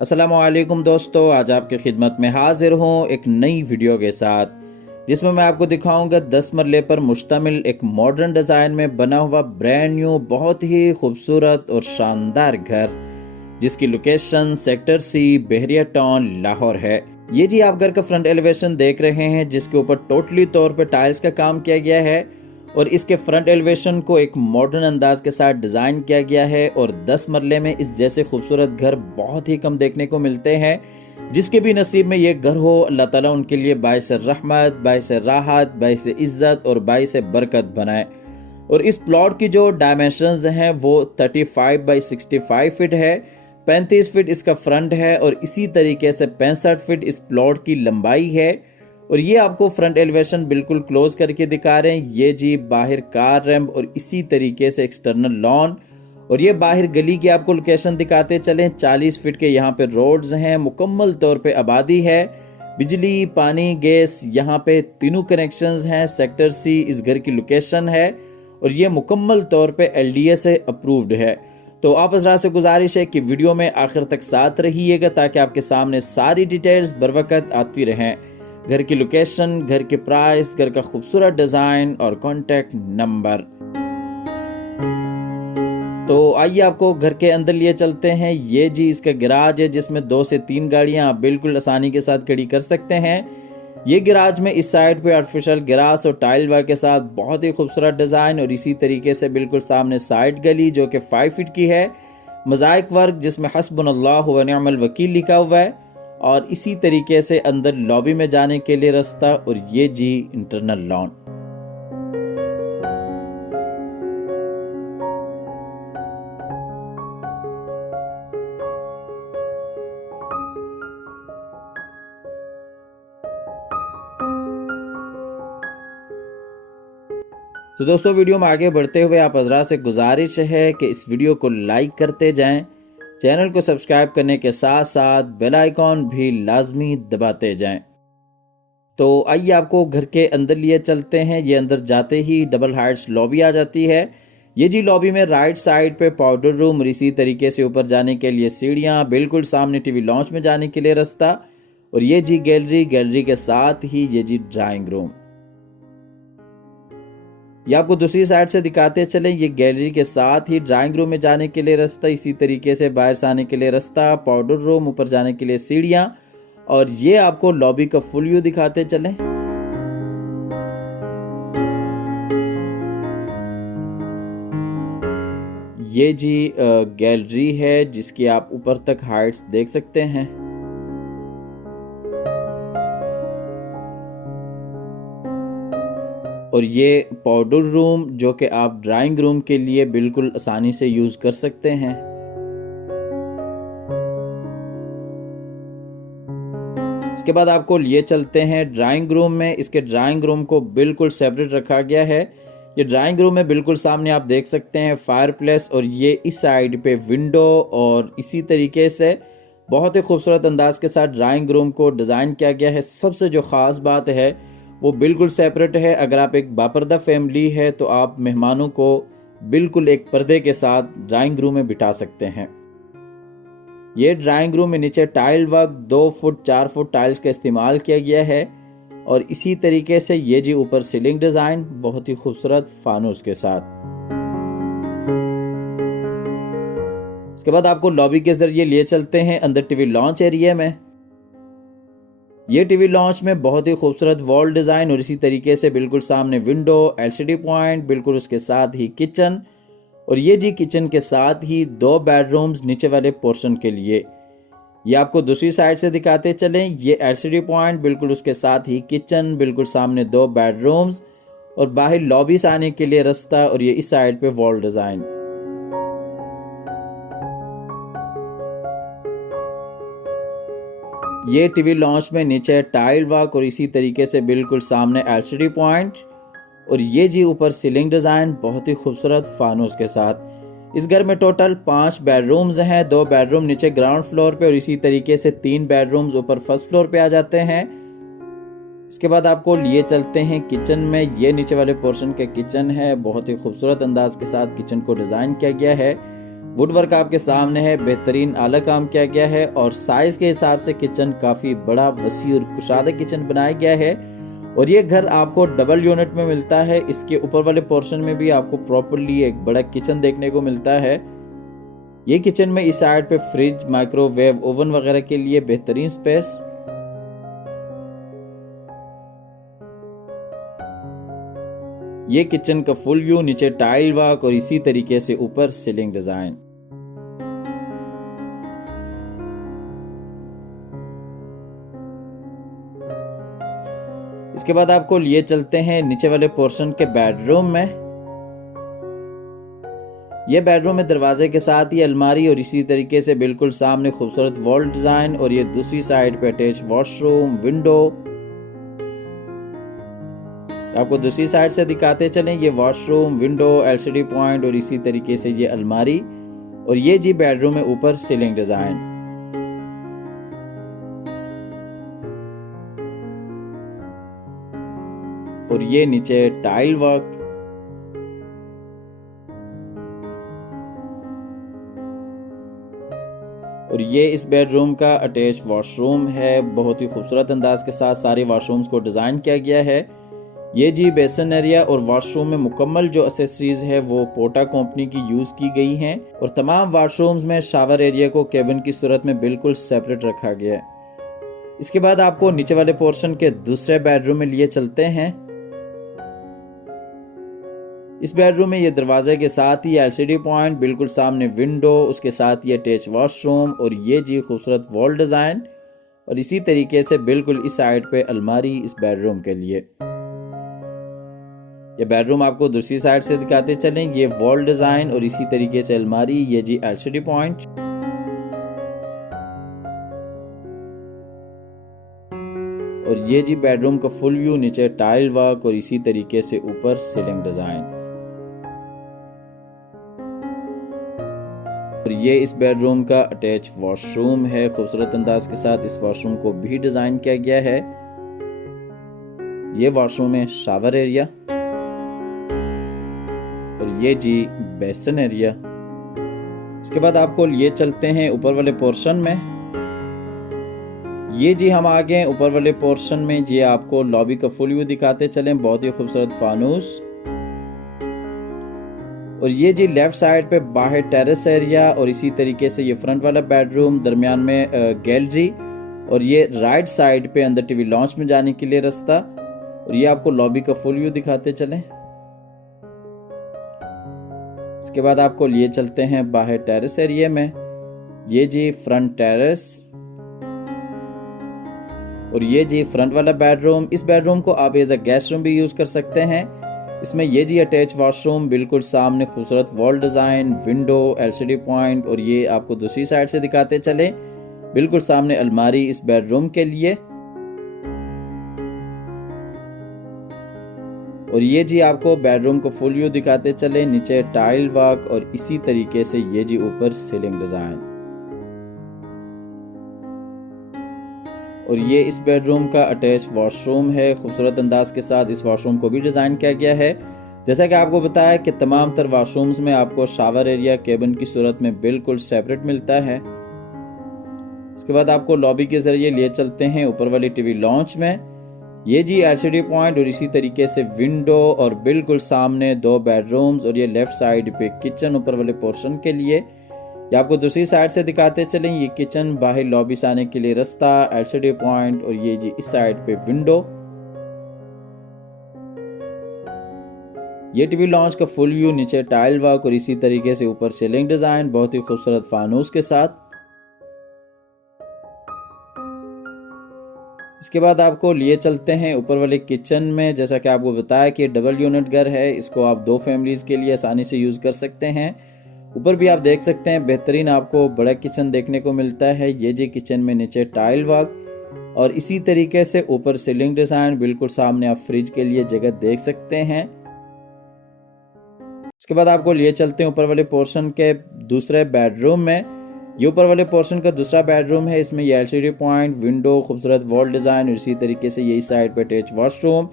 अस्सलामुअलैकुम दोस्तों, आज आपकी खिदमत में हाजिर हूँ एक नई वीडियो के साथ, जिसमें मैं आपको दिखाऊंगा 10 मरले पर मुश्तमिल एक मॉडर्न डिज़ाइन में बना हुआ ब्रांड न्यू बहुत ही खूबसूरत और शानदार घर, जिसकी लोकेशन सेक्टर सी बहरिया टाउन लाहौर है। ये जी आप घर का फ्रंट एलिवेशन देख रहे हैं, जिसके ऊपर टोटली तौर पर टाइल्स का काम किया गया है और इसके फ्रंट एलिवेशन को एक मॉडर्न अंदाज के साथ डिज़ाइन किया गया है। और 10 मरले में इस जैसे खूबसूरत घर बहुत ही कम देखने को मिलते हैं। जिसके भी नसीब में ये घर हो, अल्लाह ताला उनके लिए बाइस रहमत, बाइस राहत, बाइस इज्जत और बाइस बरकत बनाए। और इस प्लॉट की जो डायमेंशंस हैं वो 35 बाई 65 फीट है, 35 फीट इसका फ्रंट है और इसी तरीके से 65 फीट इस प्लॉट की लंबाई है। और ये आपको फ्रंट एलिवेशन बिल्कुल क्लोज करके दिखा रहे हैं। ये जी बाहर कार रैम्प और इसी तरीके से एक्सटर्नल लॉन, और ये बाहर गली की आपको लोकेशन दिखाते चलें। 40 फीट के यहाँ पे रोड्स हैं, मुकम्मल तौर पे आबादी है, बिजली, पानी, गैस यहाँ पे तीनों कनेक्शंस हैं। सेक्टर सी इस घर की लोकेशन है और ये मुकम्मल तौर पे LDA से अप्रूव्ड है। तो आप हज़रात से गुजारिश है कि वीडियो में आखिर तक साथ रहिएगा ताकि आपके सामने सारी डिटेल्स बर वक्त आती रहें। घर की लोकेशन, घर के प्राइस, घर का खूबसूरत डिजाइन और कॉन्टेक्ट नंबर। तो आइए आपको घर के अंदर लिए चलते हैं। ये जी इसका गैराज है, जिसमें 2 से 3 गाड़ियां आप बिल्कुल आसानी के साथ खड़ी कर सकते हैं। ये गैराज में इस साइड पे आर्टिफिशियल ग्रास और टाइल वर्क के साथ बहुत ही खूबसूरत डिजाइन, और इसी तरीके से बिल्कुल सामने साइड गली जो कि 5 फीट की है, मोज़ाइक वर्क जिसमें हस्बुनल्लाहु व निअमल वकील लिखा हुआ है, और इसी तरीके से अंदर लॉबी में जाने के लिए रास्ता, और ये जी इंटरनल लॉन। तो दोस्तों, वीडियो में आगे बढ़ते हुए आप हज़रात से गुजारिश है कि इस वीडियो को लाइक करते जाएं, चैनल को सब्सक्राइब करने के साथ साथ बेल आइकॉन भी लाजमी दबाते जाएं। तो आइए आपको घर के अंदर लिए चलते हैं। ये अंदर जाते ही डबल हाइट्स लॉबी आ जाती है। ये जी लॉबी में राइट साइड पे पाउडर रूम और इसी तरीके से ऊपर जाने के लिए सीढ़ियाँ, बिल्कुल सामने टीवी लॉन्च में जाने के लिए रास्ता, और ये जी गैलरी, गैलरी के साथ ही ये जी ड्राइंग रूम। ये आपको दूसरी साइड से दिखाते चले। ये गैलरी के साथ ही ड्राइंग रूम में जाने के लिए रास्ता, इसी तरीके से बाहर से आने के लिए रास्ता, पाउडर रूम, ऊपर जाने के लिए सीढ़ियां, और ये आपको लॉबी का फुल व्यू दिखाते चले। ये जी गैलरी है, जिसकी आप ऊपर तक हाइट्स देख सकते हैं। और ये पाउडर रूम जो कि आप ड्राइंग रूम के लिए बिल्कुल आसानी से यूज कर सकते हैं। इसके बाद आपको लिए चलते हैं ड्राइंग रूम में। इसके ड्राइंग रूम को बिल्कुल सेपरेट रखा गया है। ये ड्राइंग रूम में बिल्कुल सामने आप देख सकते हैं फायरप्लेस, और ये इस साइड पे विंडो, और इसी तरीके से बहुत ही खूबसूरत अंदाज के साथ ड्राइंग रूम को डिज़ाइन किया गया है। सबसे जो ख़ास बात है वो बिल्कुल सेपरेट है। अगर आप एक बापर्दा फैमिली है तो आप मेहमानों को बिल्कुल एक पर्दे के साथ ड्राइंग रूम में बिठा सकते हैं। ये ड्राइंग रूम में नीचे tile work 2 foot 4 foot tiles का इस्तेमाल किया गया है, और इसी तरीके से ये जी ऊपर सीलिंग डिजाइन बहुत ही खूबसूरत फानूस के साथ। इसके बाद आपको लॉबी के जरिए लिए चलते हैं अंदर टीवी लॉन्च एरिया में। ये टीवी लॉन्च में बहुत ही खूबसूरत वॉल डिज़ाइन, और इसी तरीके से बिल्कुल सामने विंडो, LCD पॉइंट, बिल्कुल उसके साथ ही किचन, और ये जी किचन के साथ ही 2 बेडरूम्स नीचे वाले पोर्शन के लिए। ये आपको दूसरी साइड से दिखाते चलें। ये LCD पॉइंट, बिल्कुल उसके साथ ही किचन, बिल्कुल सामने 2 बेडरूम्स, और बाहर लॉबी से आने के लिए रास्ता, और ये इस साइड पे वॉल डिज़ाइन। ये टीवी लॉन्च में नीचे टाइल वर्क, और इसी तरीके से बिल्कुल सामने LCD पॉइंट, और ये जी ऊपर सीलिंग डिज़ाइन बहुत ही खूबसूरत फानूस के साथ। इस घर में टोटल 5 बेडरूम्स हैं। 2 बेडरूम नीचे ग्राउंड फ्लोर पे, और इसी तरीके से 3 बेडरूम्स ऊपर फर्स्ट फ्लोर पे आ जाते हैं। इसके बाद आपको लिए चलते हैं किचन में। ये नीचे वाले पोर्शन के किचन है, बहुत ही खूबसूरत अंदाज के साथ किचन को डिज़ाइन किया गया है, वुड वर्क आपके सामने है, बेहतरीन आला काम किया गया है और साइज के हिसाब से किचन काफी बड़ा, वसी और कुशादा किचन बनाया गया है। और ये घर आपको डबल यूनिट में मिलता है। इसके ऊपर वाले पोर्शन में भी आपको प्रॉपर्ली एक बड़ा किचन देखने को मिलता है। ये किचन में इस साइड पे फ्रिज, माइक्रोवेव, ओवन वगैरह के लिए बेहतरीन स्पेस। ये किचन का फुल व्यू, नीचे टाइल वर्क और इसी तरीके से ऊपर सीलिंग डिजाइन। इसके बाद आपको लिए चलते हैं नीचे वाले पोर्शन के बेडरूम में। ये बेडरूम में दरवाजे के साथ ही अलमारी और इसी तरीके से बिल्कुल सामने खूबसूरत वॉल डिजाइन और ये दूसरी साइड पे अटैच वॉशरूम, विंडो। आपको दूसरी साइड से दिखाते चलें, ये वॉशरूम, विंडो, एलसीडी पॉइंट और इसी तरीके से ये अलमारी और ये जी बेडरूम में ऊपर सीलिंग डिजाइन। और ये नीचे टाइल वर्क। और ये इस बेडरूम का अटैच वॉशरूम है। बहुत ही खूबसूरत अंदाज के साथ सारे वॉशरूम्स को डिजाइन किया गया है। ये जी बेसन एरिया और वॉशरूम में मुकम्मल जो एसेसरीज है वो पोटा कंपनी की यूज की गई हैं और तमाम वॉशरूम्स में शावर एरिया को केबिन की सूरत में बिल्कुल सेपरेट रखा गया है। इसके बाद आपको नीचे वाले पोर्शन के दूसरे बेडरूम में लिए चलते हैं। इस बेडरूम में ये दरवाजे के साथ ही एलसीडी पॉइंट, बिल्कुल सामने विंडो, उसके साथ ये अटैच वॉशरूम और ये जी खूबसूरत वॉल डिजाइन और इसी तरीके से बिल्कुल इस साइड पे अलमारी इस बेडरूम के लिए। ये बेडरूम आपको दूसरी साइड से दिखाते चलें, ये वॉल डिजाइन और इसी तरीके से अलमारी, ये जी एलसीडी पॉइंट। और ये जी बेडरूम का फुल व्यू, नीचे टाइल वर्क और इसी तरीके से ऊपर सीलिंग डिजाइन। और ये इस बेडरूम का अटैच वॉशरूम है। खूबसूरत अंदाज के साथ इस वॉशरूम को भी डिजाइन किया गया है। ये वॉशरूम है शावर एरिया और ये जी बेसन एरिया। इसके बाद आपको लिए चलते हैं ऊपर वाले पोर्शन में। ये जी हम आ गए ऊपर वाले पोर्शन में। ये आपको लॉबी का फुल व्यू दिखाते चलें, बहुत ही खूबसूरत फानूस। और ये जी लेफ्ट साइड पे बाहर टेरेस एरिया और इसी तरीके से ये फ्रंट वाला बेडरूम, दरमियान में गैलरी और ये राइट साइड पे अंदर टीवी लॉन्च में जाने के लिए रास्ता। और ये आपको लॉबी का फुल व्यू दिखाते चलें। इसके बाद आपको लिए चलते हैं बाहर टेरेस एरिया में। ये जी फ्रंट टेरेस और ये जी फ्रंट वाला बेडरूम। इस बेडरूम को आप एज अ गेस्ट रूम भी यूज कर सकते हैं। इसमें ये जी अटैच वॉशरूम, बिल्कुल सामने खूबसूरत wall design, window, LCD point और ये आपको दूसरी साइड से दिखाते चले, बिल्कुल सामने अलमारी इस बेडरूम के लिए। और ये जी आपको बेडरूम को फुल व्यू दिखाते चले, नीचे टाइल वर्क और इसी तरीके से ये जी ऊपर सीलिंग डिजाइन। और ये इस बेडरूम का अटैच वॉशरूम है। खूबसूरत अंदाज के साथ इस वॉशरूम को भी डिजाइन किया गया है। जैसा कि आपको बताया कि तमाम तर वॉशरूम्स में आपको शावर एरिया केबिन की सूरत में बिल्कुल सेपरेट मिलता है। इसके बाद आपको लॉबी के जरिए लिए चलते हैं ऊपर वाली टीवी लॉन्च में। ये जी एलसीडी पॉइंट और इसी तरीके से विंडो और बिल्कुल सामने दो बेडरूम्स और ये लेफ्ट साइड पे किचन ऊपर वाले पोर्शन के लिए। ये आपको दूसरी साइड से दिखाते चलें, ये किचन, बाहर लॉबी से आने के लिए रास्ता, एलसीडी पॉइंट और ये जी इस साइड पे विंडो। ये टीवी लॉन्च का फुल व्यू, नीचे टाइल वर्क और इसी तरीके से ऊपर सीलिंग डिजाइन, बहुत ही खूबसूरत फानूस के साथ। इसके बाद आपको लिए चलते हैं ऊपर वाले किचन में। जैसा कि आपको बताया कि डबल यूनिट घर है, इसको आप दो फैमिलीज के लिए आसानी से यूज कर सकते हैं। ऊपर भी आप देख सकते हैं बेहतरीन आपको बड़ा किचन देखने को मिलता है। ये जी किचन में नीचे टाइल वर्क और इसी तरीके से ऊपर सीलिंग डिजाइन, बिल्कुल सामने आप फ्रिज के लिए जगह देख सकते हैं। इसके बाद आपको लिए चलते हैं ऊपर वाले पोर्शन के दूसरे बेडरूम में। ये ऊपर वाले पोर्शन का दूसरा बेडरूम है। इसमें ये एलसीडी पॉइंट, विंडो, खूबसूरत वॉल डिजाइन और इसी तरीके से यही साइड पे अटैच वॉशरूम।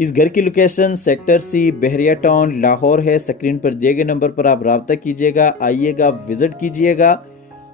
इस घर की लोकेशन सेक्टर सी, बहरिया टाउन, लाहौर है। स्क्रीन पर दिए गए नंबर पर आप राब्ता कीजिएगा, आइएगा, विजिट कीजिएगा।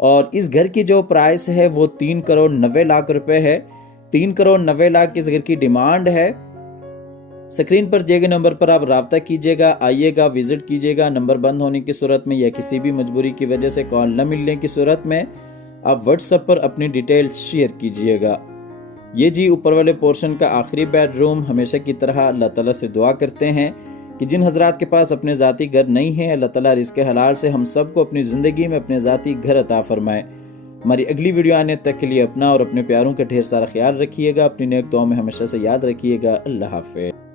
और इस घर की जो प्राइस है वो 3,90,00,000 रुपए है। 3,90,00,000 इस घर की डिमांड है। स्क्रीन पर दिए गए नंबर पर आप राब्ता कीजिएगा, आइएगा, विजिट कीजिएगा। नंबर बंद होने की सूरत में या किसी भी मजबूरी की वजह से कॉल न मिलने की सूरत में आप व्हाट्सएप पर अपनी डिटेल शेयर कीजिएगा। ये जी ऊपर वाले पोर्शन का आखिरी बेडरूम। हमेशा की तरह अल्लाह ताला से दुआ करते हैं कि जिन हजरात के पास अपने ज़ाती घर नहीं है, अल्लाह ताला रिज़्क़ हलाल से हम सबको अपनी ज़िंदगी में अपने ज़ाती घर अता फरमाए। हमारी अगली वीडियो आने तक के लिए अपना और अपने प्यारों का ढेर सारा ख्याल रखिएगा। अपनी नेक दुआ में हमेशा से याद रखिएगा। अल्लाह हाफ़िज़।